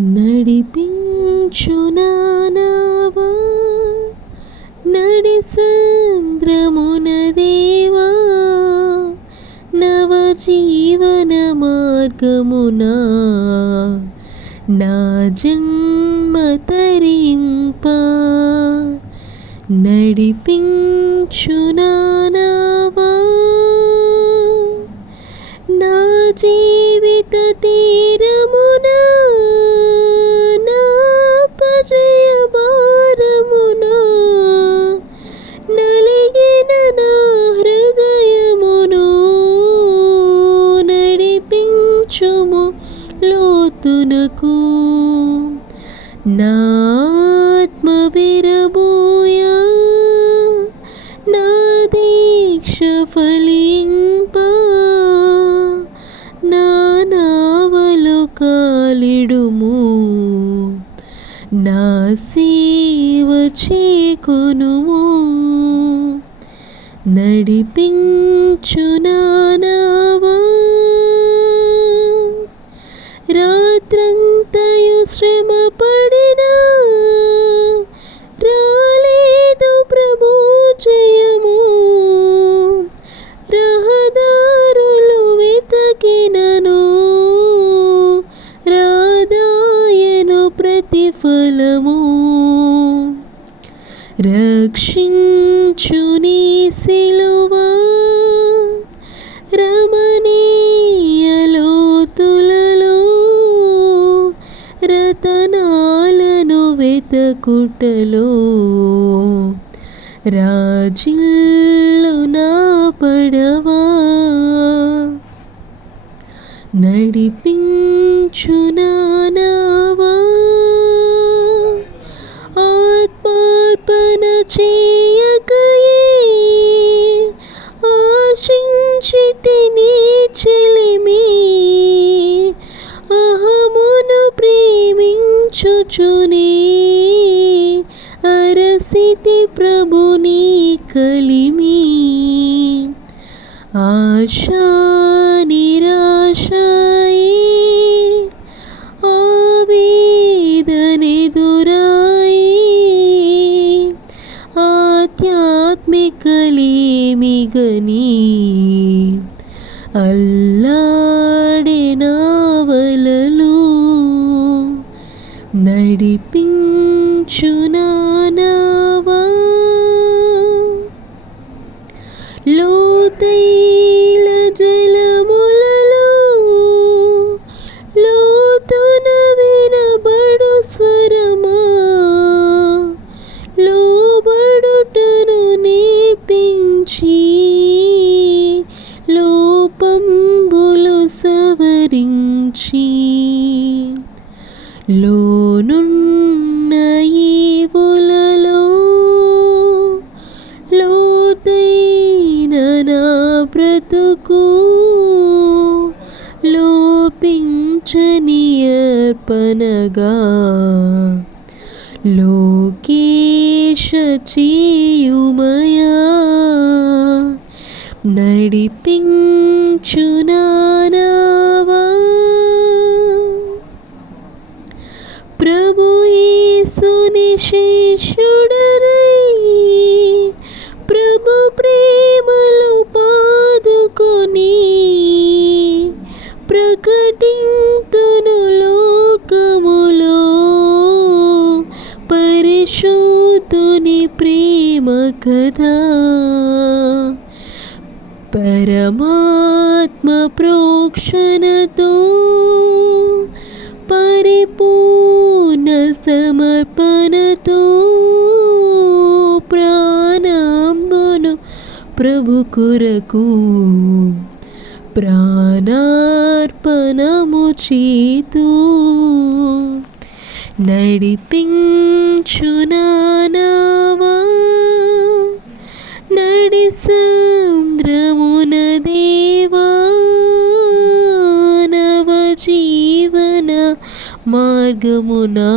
నడిపించునావా నడిసంద్రమునదేవా నవజీవన దేవా మార్గమునా నా జన్మ తరింప. నడిపించునావా విరబోయా నా దీక్ష ఫలింప నా నావలు కాలిడుము నా సేవ చేకొనుము నడిపించునావా రాత్రంతయు రక్షించుని సిలువా రమణీయలోతులలో రతనాలను వెతకుటలో. రాజిల్లు నా పడవా నడిపి ప్రేమించుచునే అరసితి ప్రభుని కలిమి ఆశా నిరాశాయి ఆవేదనెదురాయి ఆధ్యాత్మికలేమిగని అల్లాడే నావలలో నడిపించునావా లోపించని అర్పణగా లోకేశ చేయుమయా నడిపించునావా ప్రభు యేసుని శిష్యుడనై ప్రభు ప్రేమలు పాదుకొని. ప్రకటింతును లోకములో పరిశోధుని ప్రేమ కథ. పరమాత్మ ప్రోక్షణతో పరిపూర్ణ సమర్పణతో ప్రాణంబును ప్రభు కొరకు ప్రాణార్పణము చేతూ నడిపించునావా నడి సంద్రమున దేవా. నవ జీవన మార్గమునా.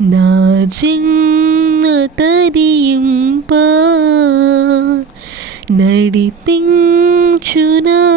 నా తరియింప తరింప. నడిపించునా